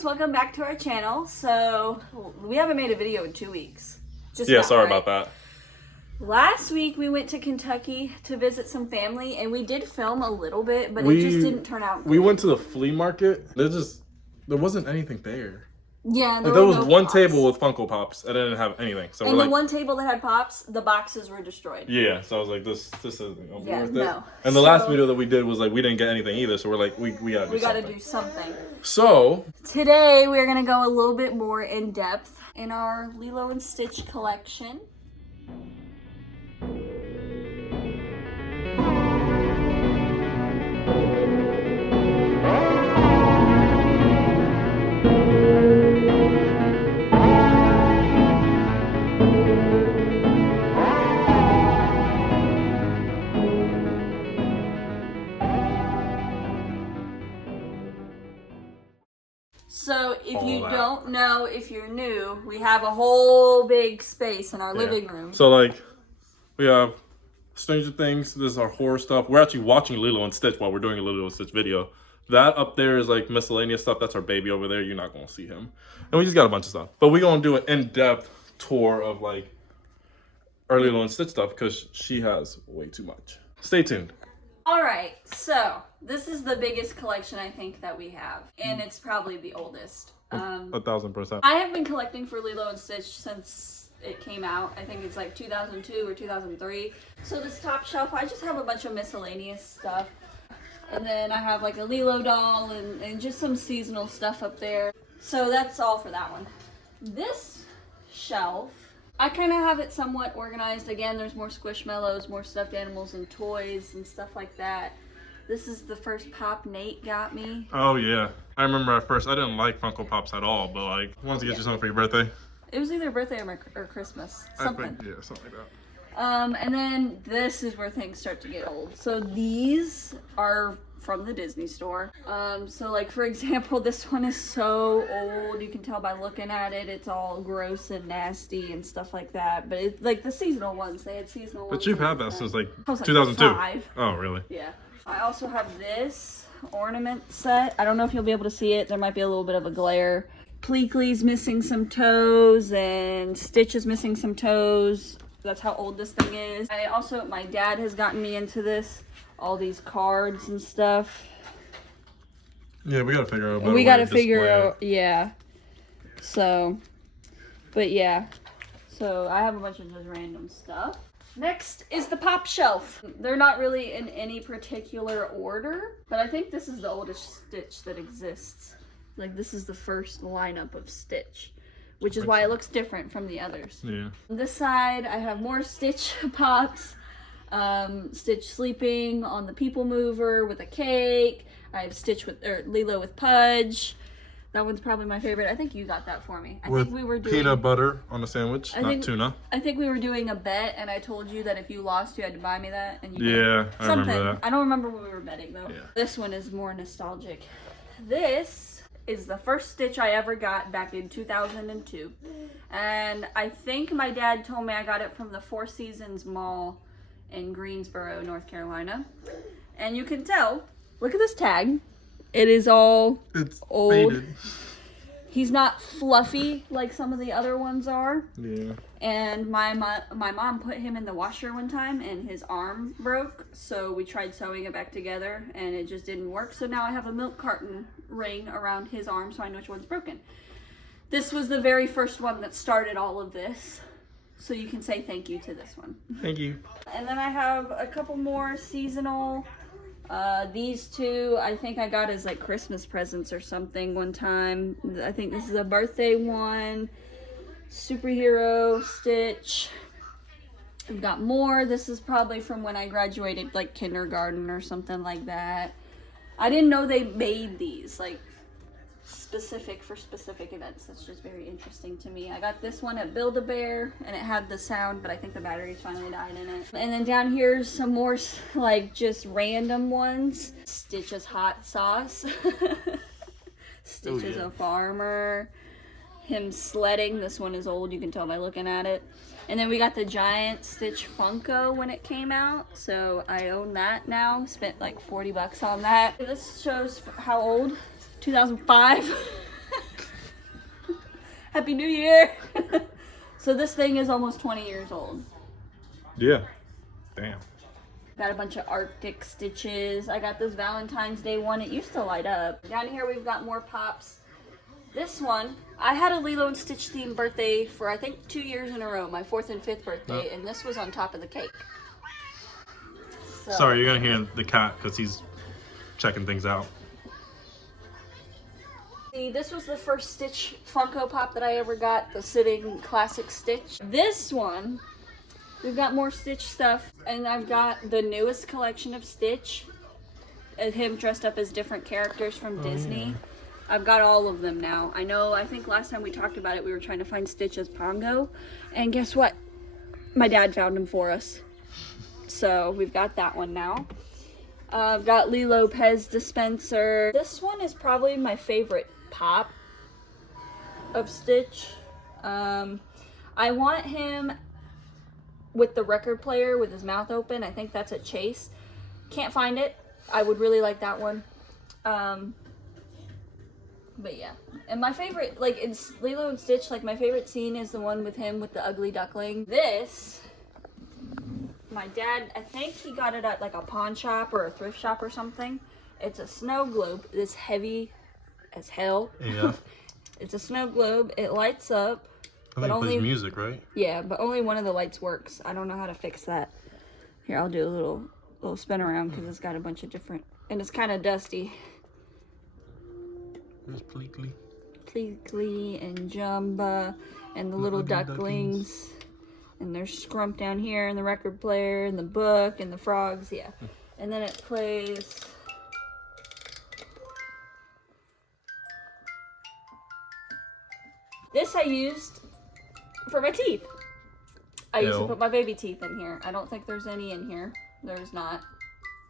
guys, welcome back to our channel. So we haven't made a video in 2 weeks. Sorry about that. Last week we went to Kentucky to visit some family, and we did film a little bit, but it just didn't turn out good. We went to the flea market. There wasn't anything there. Yeah, there was one table with Funko Pops. I didn't have anything. So and the one table that had Pops, the boxes were destroyed. Yeah, so I was like, this isn't worth it. No. And the last video that we did was like, we didn't get anything either. So we're like, we gotta do something. So today we're gonna go a little bit more in depth in our Lilo and Stitch collection. So if you don't know, if you're new, we have a whole big space in our living room. So like, we have Stranger Things. This is our horror stuff. We're actually watching Lilo and Stitch while we're doing a Lilo and Stitch video. That up there is like miscellaneous stuff. That's our baby over there. You're not going to see him. And we just got a bunch of stuff. But we're going to do an in-depth tour of like our Lilo and Stitch stuff because she has way too much. Stay tuned. All right, so this is the biggest collection I think that we have, and it's probably the oldest. 1,000%. I have been collecting for Lilo and Stitch since it came out. I think it's like 2002 or 2003. So this top shelf, I just have a bunch of miscellaneous stuff. And then I have like a Lilo doll and just some seasonal stuff up there. So that's all for that one. This shelf, I kind of have it somewhat organized. Again, there's more Squishmallows, more stuffed animals and toys and stuff like that. This is the first Pop Nate got me. Oh yeah, I remember at first I didn't like Funko Pops at all, but like wanted to get you something for your birthday. It was either birthday or Christmas, something. I think, yeah, something like that. And then this is where things start to get old. So these are from the Disney store. So like for example, this one is so old. You can tell by looking at it. It's all gross and nasty and stuff like that. But it's like the seasonal ones. They had seasonal ones. But you've had that since like 2002. 5. Oh really? Yeah. I also have this ornament set. I don't know if you'll be able to see it. There might be a little bit of a glare. Pleakley's missing some toes and Stitch is missing some toes. That's how old this thing is. My dad has gotten me into this. All these cards and stuff. Yeah, we gotta figure out. We gotta figure out, yeah. So, but yeah. So I have a bunch of just random stuff. Next is the Pop shelf. They're not really in any particular order, but I think this is the oldest Stitch that exists. Like this is the first lineup of Stitch, which is why it looks different from the others. Yeah. On this side, I have more Stitch Pops. Stitch sleeping on the People Mover with a cake. I have Lilo with Pudge. That one's probably my favorite. I think you got that for me. I think we were doing peanut butter on the sandwich, not tuna. I think we were doing a bet, and I told you that if you lost, you had to buy me that. And you I remember that. I don't remember what we were betting though. Yeah. This one is more nostalgic. This is the first Stitch I ever got back in 2002, and I think my dad told me I got it from the Four Seasons Mall in Greensboro, North Carolina. And you can tell, look at this tag. It is all old. Faded. He's not fluffy like some of the other ones are. Yeah. And my mom put him in the washer one time and his arm broke. So we tried sewing it back together and it just didn't work. So now I have a milk carton ring around his arm so I know which one's broken. This was the very first one that started all of this. So you can say thank you to this one. Thank you. And then I have a couple more seasonal. These two I think I got as like Christmas presents or something one time. I think this is a birthday one. Superhero Stitch. We've got more. This is probably from when I graduated like kindergarten or something like that. I didn't know they made these like specific for specific events. That's just very interesting to me. I got this one at Build-A-Bear and it had the sound, but I think the batteries finally died in it. And then down here's some more like just random ones. Stitch's hot sauce. Stitch is a farmer. Him sledding. This one is old, you can tell by looking at it. And then we got the giant Stitch Funko when it came out, so I own that now. Spent like $40 on that. This shows how old. 2005. Happy New Year. So this thing is almost 20 years old. Yeah. Damn. Got a bunch of Arctic stitches. I got this Valentine's Day one. It used to light up. Down here we've got more pops. This one, I had a Lilo and Stitch themed birthday for I think 2 years in a row, my 4th and 5th birthday, and this was on top of the cake. So, sorry, you're gonna hear the cat because he's checking things out. see, this was the first Stitch Funko Pop that I ever got, the sitting classic Stitch. This one, we've got more Stitch stuff, and I've got the newest collection of Stitch, and him dressed up as different characters from Disney. Yeah. I've got all of them now. I think last time we talked about it, we were trying to find Stitch as Pongo, and guess what? My dad found him for us. So we've got that one now. I've got Lilo Pez dispenser. This one is probably my favorite pop of Stitch. I want him with the record player with his mouth open. I think that's a Chase. Can't find it. I would really like that one. But yeah, and my favorite, like in Lilo and Stitch, like my favorite scene is the one with him with the ugly duckling. This, my dad, I think he got it at like a pawn shop or a thrift shop or something. It's a snow globe. It's heavy as hell. Yeah. It's a snow globe. It lights up. I think it plays music, right? Yeah, but only one of the lights works. I don't know how to fix that. Here, I'll do a little spin around because it's got a bunch of different, and it's kind of dusty. There's Pleakley. Pleakley and Jumba and the little ducklings. And there's Scrump down here and the record player and the book and the frogs, yeah. And then it plays... This I used for my teeth. I used to put my baby teeth in here. I don't think there's any in here. There's not.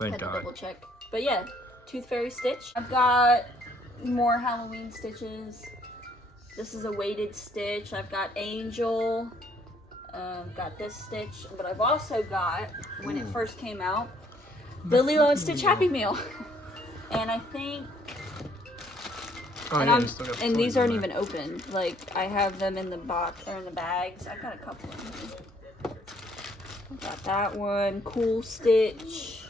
Thank Had to God. double check. But yeah, Tooth Fairy Stitch. I've got more Halloween Stitches. This is a weighted Stitch. I've got Angel. Got this Stitch. But I've also got, when it first came out, the Lilo and Stitch Happy Meal. And I think... Oh, and, yeah, and these aren't even open. Like, I have them in the box, or in the bags. I've got a couple of them. Got that one. Cool Stitch.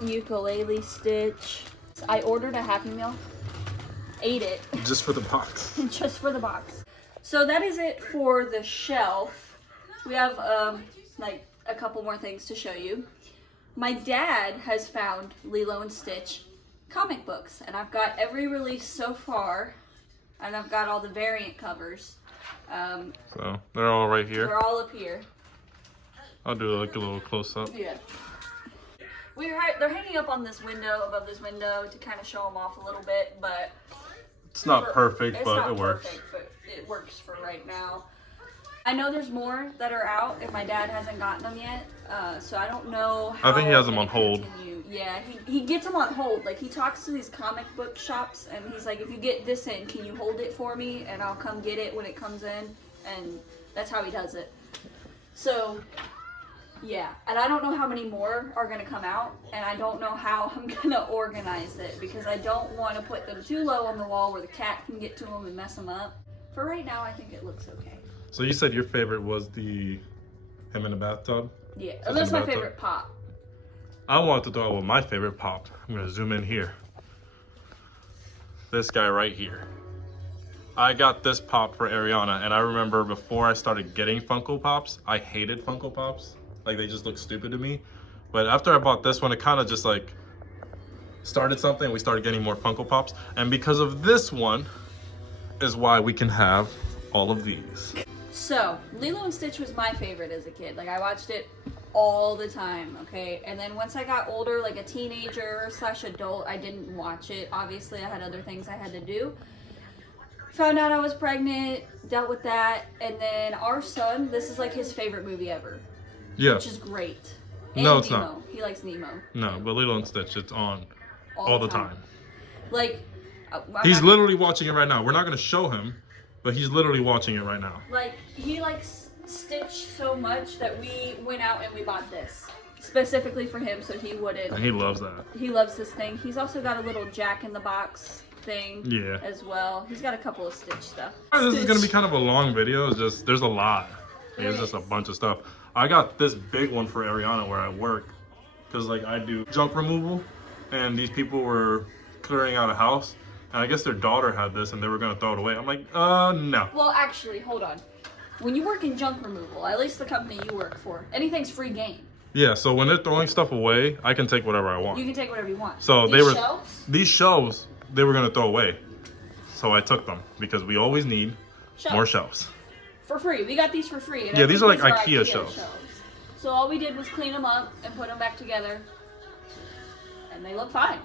Ukulele Stitch. I ordered a Happy Meal. Ate it. Just for the box. Just for the box. So that is it for the shelf. We have, like, a couple more things to show you. My dad has found Lilo and Stitch comic books, and I've got every release so far, and I've got all the variant covers. So they're all right here. They're all up here. I'll do like a little close up. Yeah. They're hanging up on this window, above this window, to kind of show them off a little bit, but it's not perfect, but not it works. Perfect, but it works for right now. I know there's more that are out, and my dad hasn't gotten them yet, so I don't know how. I think he has them on hold. Yeah, he gets them on hold. Like, he talks to these comic book shops, and he's like, if you get this in, can you hold it for me, and I'll come get it when it comes in, and that's how he does it. So, yeah, and I don't know how many more are going to come out, and I don't know how I'm going to organize it, because I don't want to put them too low on the wall where the cat can get to them and mess them up. For right now, I think it looks okay. So you said your favorite was him in the bathtub? Yeah, that's my favorite pop. I want to talk about my favorite pop. I'm going to zoom in here. This guy right here. I got this pop for Ariana, and I remember before I started getting Funko Pops, I hated Funko Pops. Like, they just look stupid to me. But after I bought this one, it kind of just like started something. We started getting more Funko Pops. And because of this one is why we can have all of these. So, Lilo and Stitch was my favorite as a kid. Like, I watched it all the time, okay? And then once I got older, like a teenager / adult, I didn't watch it. Obviously, I had other things I had to do. Found out I was pregnant, dealt with that, and then our son, this is like his favorite movie ever. Yeah. Which is great. And No, it's Nemo. not. He likes Nemo. No, but Lilo and Stitch, it's on all the time. Like, he's literally watching it right now. We're not going to show him, but he's literally watching it right now. Like, he likes Stitch so much that we went out and we bought this. Specifically for him, so he wouldn't. And he loves that. He loves this thing. He's also got a little Jack in the Box thing Yeah. as well. He's got a couple of Stitch stuff. This is gonna be kind of a long video. It's just there's a lot. There's just a bunch of stuff. I got this big one for Ariana where I work, because like I do junk removal, and these people were clearing out a house, and I guess their daughter had this and they were gonna throw it away. I'm like, no. Well, actually, hold on. When you work in junk removal, at least the company you work for, anything's free game. Yeah, so when they're throwing stuff away, I can take whatever I want. You can take whatever you want. So These these shelves they were gonna throw away, so I took them because we always need more shelves. For free. We got these for free. And Yeah, these are like IKEA shelves. So all we did was clean them up and put them back together, and they look fine.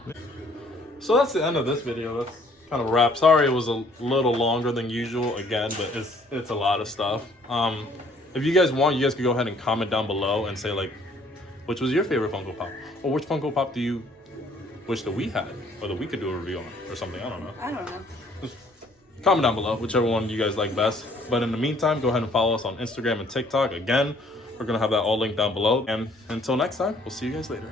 So that's the end of this video. That's kind of a wrap. Sorry it was a little longer than usual again, but it's a lot of stuff. If you guys want, you guys could go ahead and comment down below and say like, which was your favorite Funko Pop, or which Funko Pop do you wish that we had, or that we could do a review on, or something. I don't know. I don't know. Just comment down below, whichever one you guys like best. But in the meantime, go ahead and follow us on Instagram and TikTok. Again, we're gonna have that all linked down below. And until next time, we'll see you guys later.